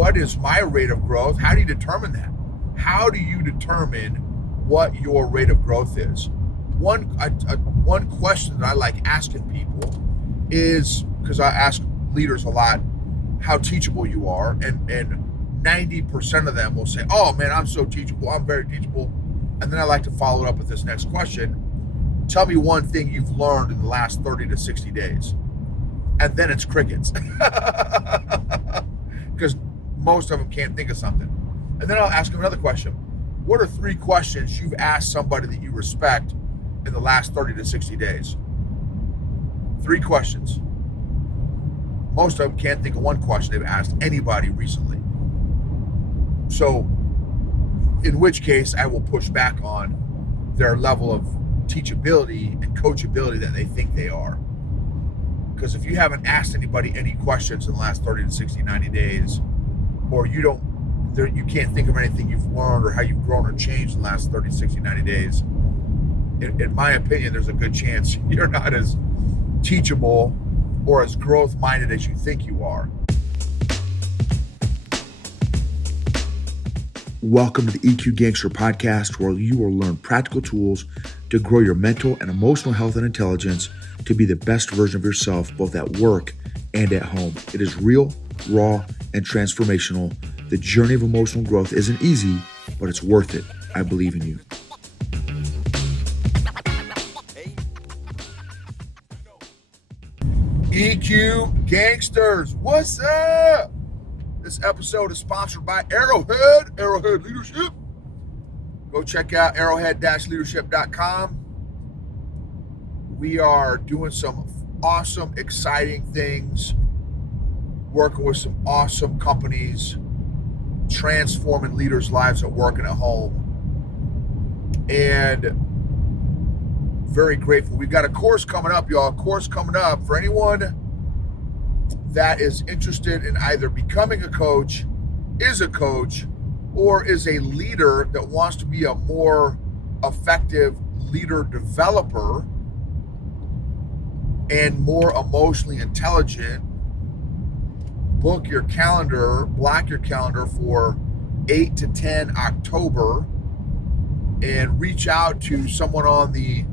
what is my rate of growth? How do you determine that? How do you determine what your rate of growth is? One question that I like asking people is, because I ask leaders a lot how teachable you are, and 90% of them will say, oh man, I'm so teachable, I'm very teachable. And then I like to follow it up with this next question. Tell me one thing you've learned in the last 30 to 60 days. And then it's crickets. Because most of them can't think of something. And then I'll ask them another question. What are 3 questions you've asked somebody that you respect in the last 30 to 60 days? 3 questions. Most of them can't think of one question they've asked anybody recently. So, in which case, I will push back on their level of teachability and coachability that they think they are. Because if you haven't asked anybody any questions in the last 30 to 60, 90 days, or you can't think of anything you've learned or how you've grown or changed in the last 30, 60, 90 days, in my opinion, there's a good chance you're not as teachable or as growth-minded as you think you are. Welcome to the EQ Gangster podcast, where you will learn practical tools to grow your mental and emotional health and intelligence to be the best version of yourself, both at work and at home. It is real, raw, and transformational. The journey of emotional growth isn't easy, but it's worth it. I believe in you. EQ Gangsters, what's up? This episode is sponsored by Arrowhead Leadership. Go check out arrowhead-leadership.com. We are doing some awesome, exciting things, working with some awesome companies, transforming leaders' lives at work and at home. And very grateful. We've got a course coming up, y'all. A course coming up for anyone that is interested in either becoming a coach, is a coach, or is a leader that wants to be a more effective leader developer and more emotionally intelligent. Book your calendar, block your calendar for 8 to 10 October, and reach out to someone on the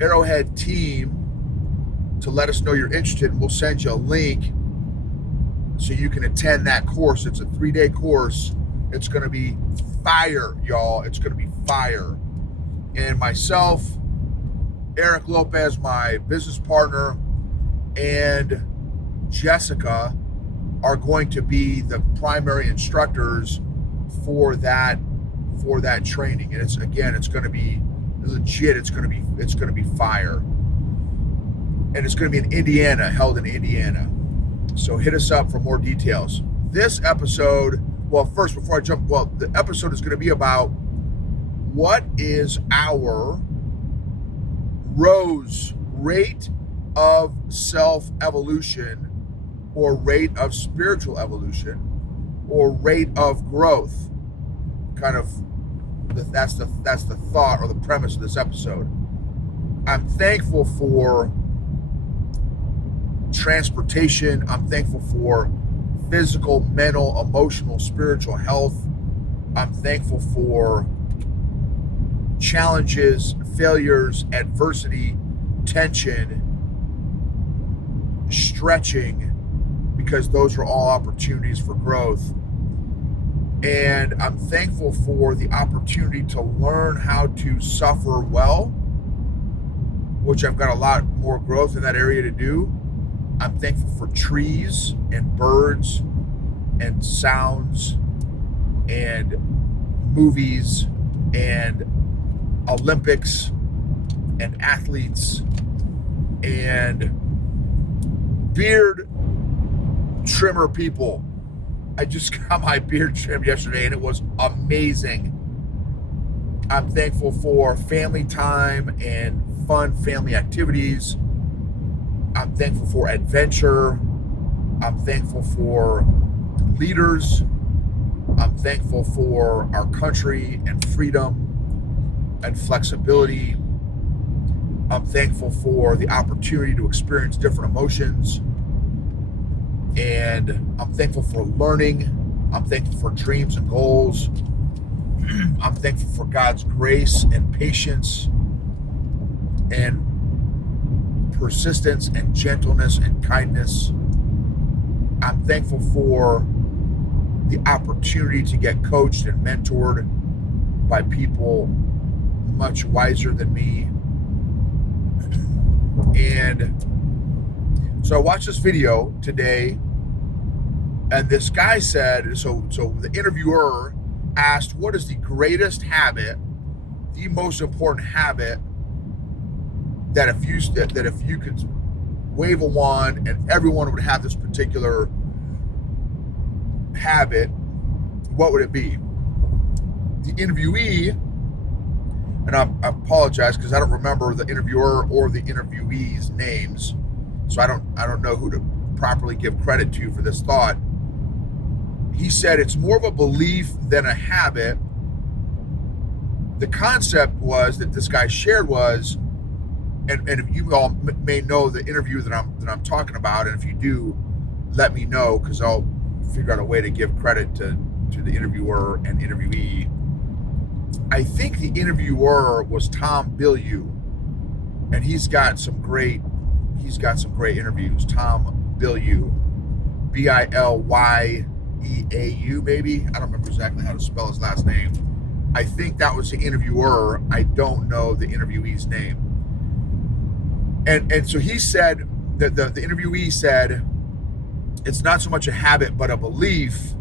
Arrowhead team to let us know you're interested, and we'll send you a link so you can attend that course. It's a 3-day course. It's going to be fire, y'all. It's going to be fire. And myself, Eric Lopez, my business partner, and Jessica are going to be the primary instructors for that training. And it's going to be legit. It's going to be fire. And it's going to be in Indiana, held in Indiana. So hit us up for more details. This episode, first, before I jump, the episode is going to be about what is our ROSE, rate of self-evolution, or rate of spiritual evolution, or rate of growth. Kind of, that's the thought or the premise of this episode. I'm thankful for transportation. I'm thankful for physical, mental, emotional, spiritual health. I'm thankful for challenges, failures, adversity, tension, stretching, because those are all opportunities for growth. And I'm thankful for the opportunity to learn how to suffer well, which I've got a lot more growth in that area to do. I'm thankful for trees and birds and sounds and movies and Olympics and athletes and beard trimmer people. I just got my beard trimmed yesterday and it was amazing. I'm thankful for family time and fun family activities. I'm thankful for adventure. I'm thankful for leaders. I'm thankful for our country and freedom and flexibility. I'm thankful for the opportunity to experience different emotions. And I'm thankful for learning. I'm thankful for dreams and goals. I'm thankful for God's grace and patience and persistence and gentleness and kindness. I'm thankful for the opportunity to get coached and mentored by people much wiser than me. And so I watched this video today, and this guy said, so the interviewer asked, what is the greatest habit, the most important habit that if you could wave a wand and everyone would have this particular habit, what would it be? The interviewee, and I apologize because I don't remember the interviewer or the interviewee's names, so I don't know who to properly give credit to for this thought. He said it's more of a belief than a habit. The concept was that this guy shared was, and if you all may know the interview that I'm talking about, and if you do, let me know, because I'll figure out a way to give credit to the interviewer and interviewee. I think the interviewer was Tom Bilyeu, and he's got some great interviews. Tom Bilyeu, Bilyeau, maybe. I don't remember exactly how to spell his last name. I think that was the interviewer. I don't know the interviewee's name. And so he said that the interviewee said it's not so much a habit but a belief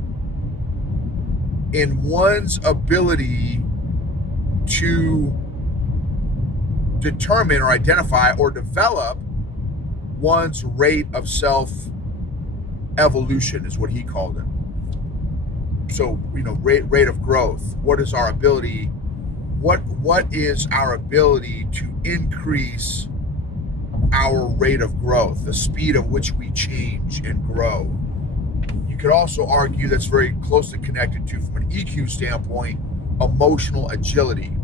in one's ability to determine or identify or develop one's rate of self-evolution is what he called it. So, rate of growth. What is our ability? What is our ability to increase our rate of growth, the speed at which we change and grow? You could also argue that's very closely connected to, from an EQ standpoint, emotional agility.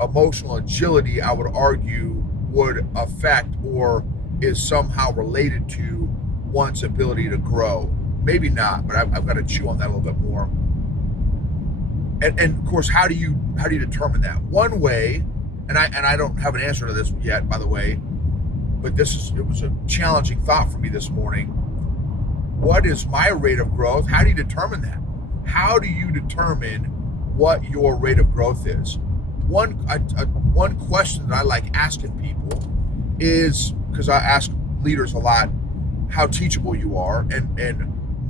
Emotional agility, I would argue, would affect or is somehow related to one's ability to grow. Maybe not, but I've got to chew on that a little bit more. And of course, how do you determine that? One way, and I don't have an answer to this yet, by the way, but it was a challenging thought for me this morning. What is my rate of growth? How do you determine that? How do you determine what your rate of growth is? One question that I like asking people is, because I ask leaders a lot how teachable you are, and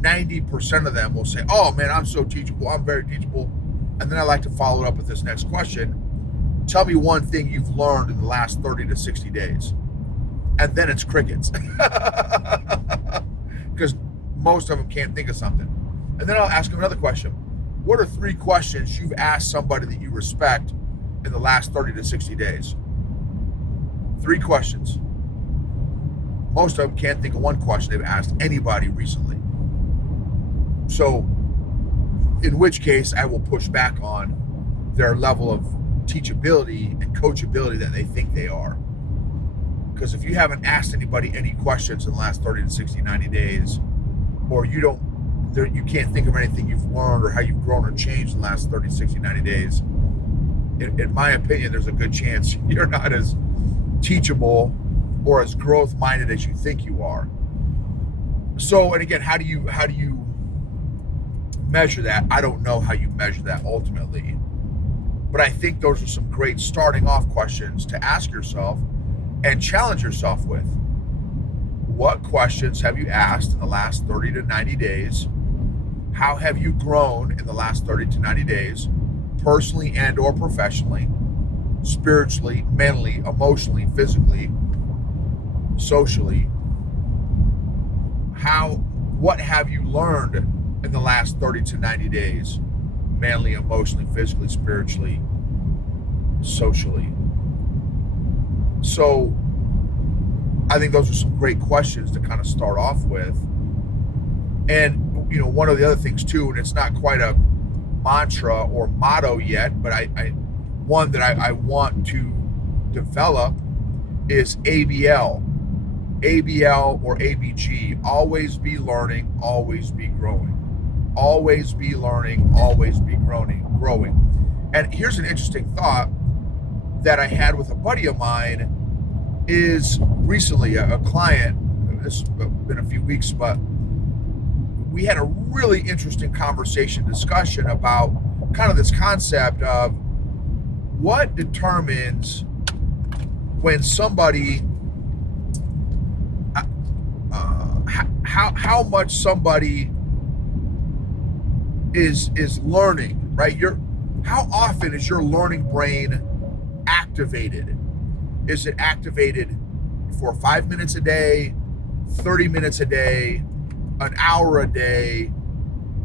90% of them will say, oh man, I'm so teachable, I'm very teachable. And then I like to follow it up with this next question. Tell me one thing you've learned in the last 30 to 60 days. And then it's crickets. Because most of them can't think of something. And then I'll ask them another question. What are 3 questions you've asked somebody that you respect in the last 30 to 60 days? 3 questions. Most of them can't think of one question they've asked anybody recently. So, in which case, I will push back on their level of teachability and coachability that they think they are. Because if you haven't asked anybody any questions in the last 30 to 60, 90 days, or you can't think of anything you've learned or how you've grown or changed in the last 30, 60, 90 days, in my opinion, there's a good chance you're not as teachable or as growth-minded as you think you are. So, and again, how do you measure that? I don't know how you measure that ultimately, but I think those are some great starting off questions to ask yourself and challenge yourself with. What questions have you asked in the last 30 to 90 days? How have you grown in the last 30 to 90 days, personally and or professionally, spiritually, mentally, emotionally, physically, socially? What have you learned in the last 30 to 90 days, mentally, emotionally, physically, spiritually, socially? So I think those are some great questions to kind of start off with. And one of the other things too, and it's not quite a mantra or motto yet, but one that I want to develop is ABL or ABG, always be learning, always be growing. Always be learning, always be growing. And here's an interesting thought that I had with a buddy of mine is recently a client, this has been a few weeks, but we had a really interesting discussion about kind of this concept of what determines when somebody, how much somebody is learning, right? How often is your learning brain activated? Is it activated for 5 minutes a day, 30 minutes a day, an hour a day,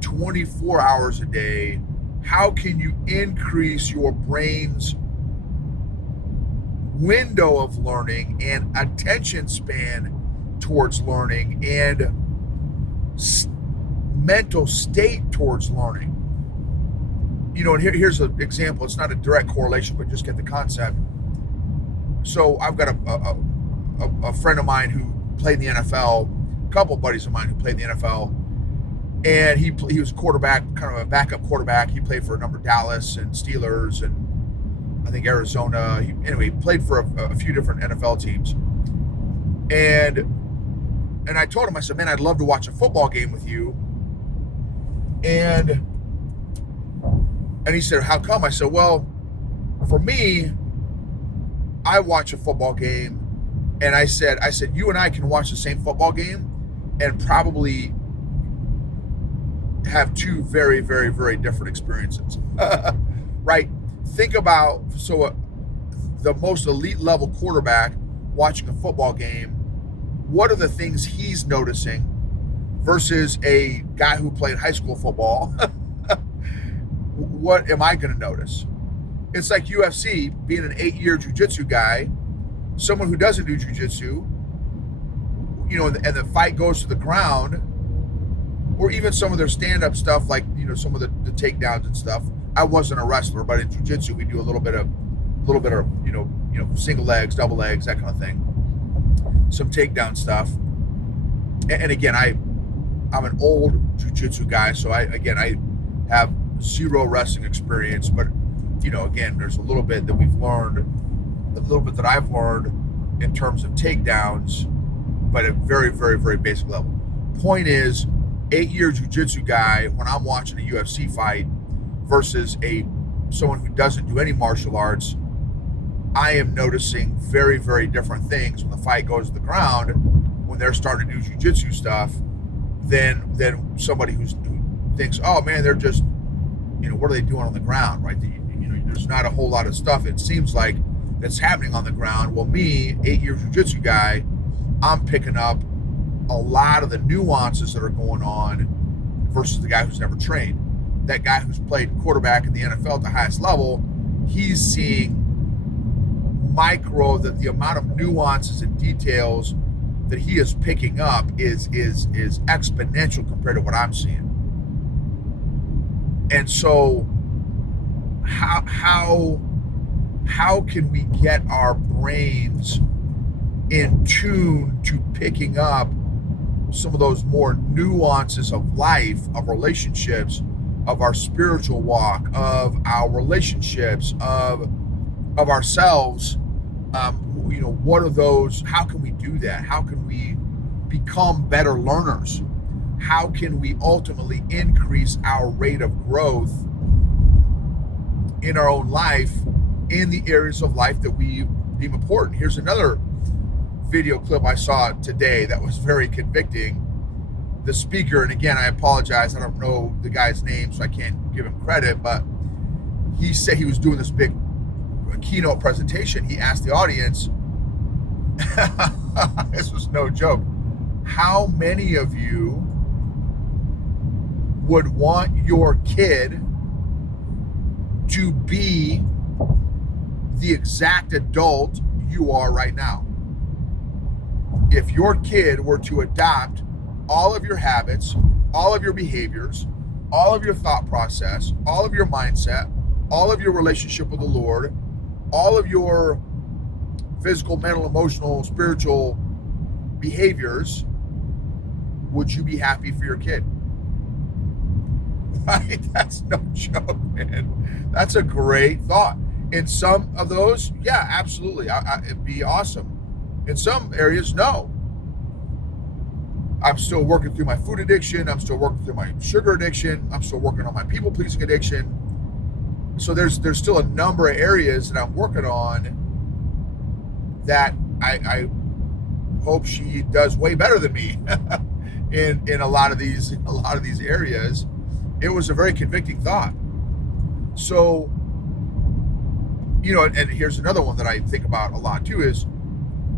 24 hours a day? How can you increase your brain's window of learning and attention span towards learning and mental state towards learning? And here's an example. It's not a direct correlation, but just get the concept. So I've got a friend of mine who played in the NFL, a couple of buddies of mine who played in the NFL, and he was a quarterback, kind of a backup quarterback. He played for a number of Dallas and Steelers and I think Arizona. He played for a few different NFL teams. And I told him, I said, man, I'd love to watch a football game with you. And he said, how come? I said, well, for me, I watch a football game, and I said, you and I can watch the same football game and probably have two very, very, very different experiences, right? Think about, the most elite level quarterback watching a football game, what are the things he's noticing versus a guy who played high school football? What am I going to notice? It's like UFC, being an 8-year jiu-jitsu guy, someone who doesn't do jiu-jitsu, and the fight goes to the ground, or even some of their stand-up stuff, like, some of the takedowns and stuff. I wasn't a wrestler, but in jiu-jitsu, we do a little bit of, single legs, double legs, that kind of thing. Some takedown stuff. And again, I'm an old jiu-jitsu guy, so I have zero wrestling experience, but again, there's a little bit that I've learned in terms of takedowns, but at very, very, very basic level. Point is, 8-year jiu-jitsu guy, when I'm watching a UFC fight versus someone who doesn't do any martial arts, I am noticing very, very different things when the fight goes to the ground, when they're starting to do jiu-jitsu stuff, than somebody who thinks, oh man, they're just, what are they doing on the ground, right? There's not a whole lot of stuff, it seems like, that's happening on the ground. Well, me, 8-year jiu-jitsu guy, I'm picking up a lot of the nuances that are going on versus the guy who's never trained. That guy who's played quarterback in the NFL at the highest level, he's seeing the amount of nuances and details that he is picking up is exponential compared to what I'm seeing. And so how can we get our brains in tune to picking up some of those more nuances of life, of relationships, of our spiritual walk, of our relationships, of ourselves? What are those? How can we do that? How can we become better learners? How can we ultimately increase our rate of growth in our own life, in the areas of life that we deem important? Here's another video clip I saw today that was very convicting. The speaker, and again, I apologize, I don't know the guy's name, so I can't give him credit, but he said he was doing this big keynote presentation. He asked the audience, this was no joke, how many of you would want your kid to be the exact adult you are right now? If your kid were to adopt all of your habits, all of your behaviors, all of your thought process, all of your mindset, all of your relationship with the Lord, all of your physical, mental, emotional, spiritual behaviors, would you be happy for your kid? right? That's no joke, man. That's a great thought. In some of those, yeah, absolutely. It'd be awesome. In some areas, no. I'm still working through my food addiction. I'm still working through my sugar addiction. I'm still working on my people-pleasing addiction. So there's still a number of areas that I'm working on that I hope she does way better than me in a lot of these areas. It was a very convicting thought. So, and here's another one that I think about a lot too is,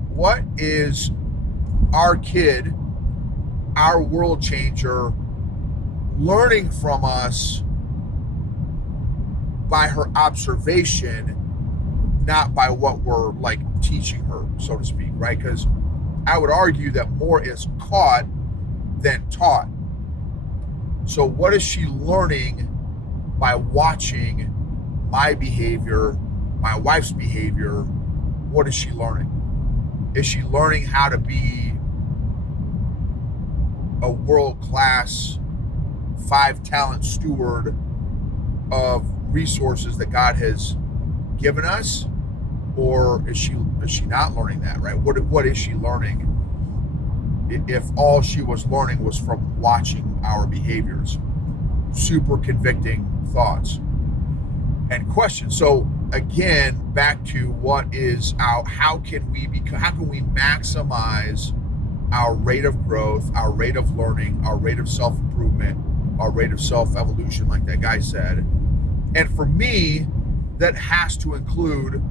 what is our kid, our world changer, learning from us by her observation, not by what we're like teaching her, so to speak, right? Because I would argue that more is caught than taught. So what is she learning by watching my behavior, my wife's behavior? What is she learning? Is she learning how to be a world-class 5-talent steward of resources that God has given us? Or is she not learning that, right? What is she learning if all she was learning was from watching our behaviors? Super convicting thoughts and questions. So again, back to how can we maximize our rate of growth, our rate of learning, our rate of self-improvement, our rate of self-evolution, like that guy said. And for me, that has to include,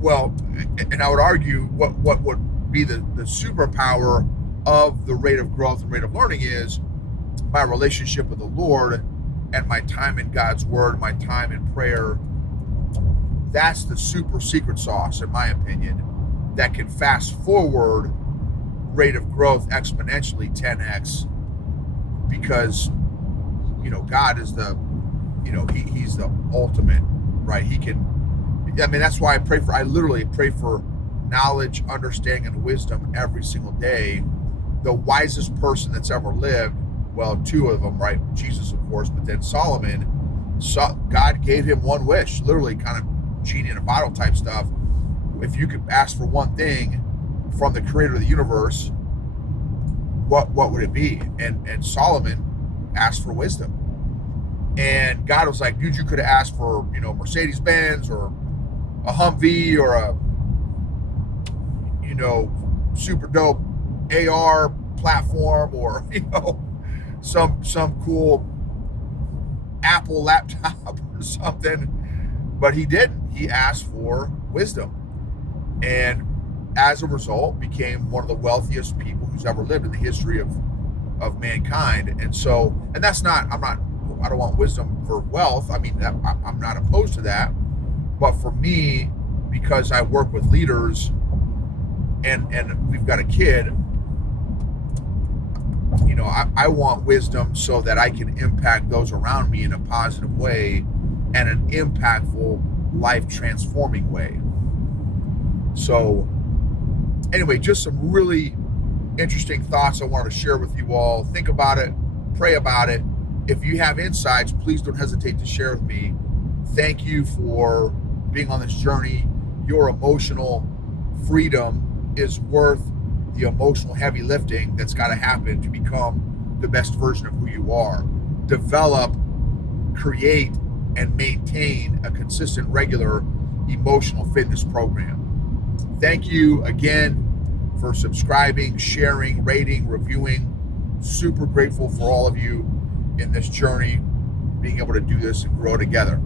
well, and I would argue what would be the superpower of the rate of growth and rate of learning is my relationship with the Lord and my time in God's word, my time in prayer. That's the super secret sauce, in my opinion, that can fast forward rate of growth exponentially 10x, because God is he's the ultimate, right? That's why I literally pray for knowledge, understanding, and wisdom every single day. The wisest person that's ever lived, well, two of them, right? Jesus, of course, but then Solomon, God gave him one wish, literally kind of genie in a bottle type stuff. If you could ask for one thing from the creator of the universe, what would it be? And Solomon asked for wisdom. And God was like, dude, you could have asked for, Mercedes-Benz or a Humvee or a, super dope AR platform or, some cool Apple laptop or something. But he didn't. He asked for wisdom. And as a result, became one of the wealthiest people who's ever lived in the history of mankind. And so, and that's not, I don't want wisdom for wealth. I'm not opposed to that. But for me, because I work with leaders and we've got a kid, I want wisdom so that I can impact those around me in a positive way and an impactful, life transforming way. So anyway, just some really interesting thoughts I wanted to share with you all. Think about it, pray about it. If you have insights, please don't hesitate to share with me. Thank you for being on this journey. Your emotional freedom is worth the emotional heavy lifting that's got to happen to become the best version of who you are. Develop, create, and maintain a consistent, regular emotional fitness program. Thank you again for subscribing, sharing, rating, reviewing. Super grateful for all of you in this journey, being able to do this and grow together.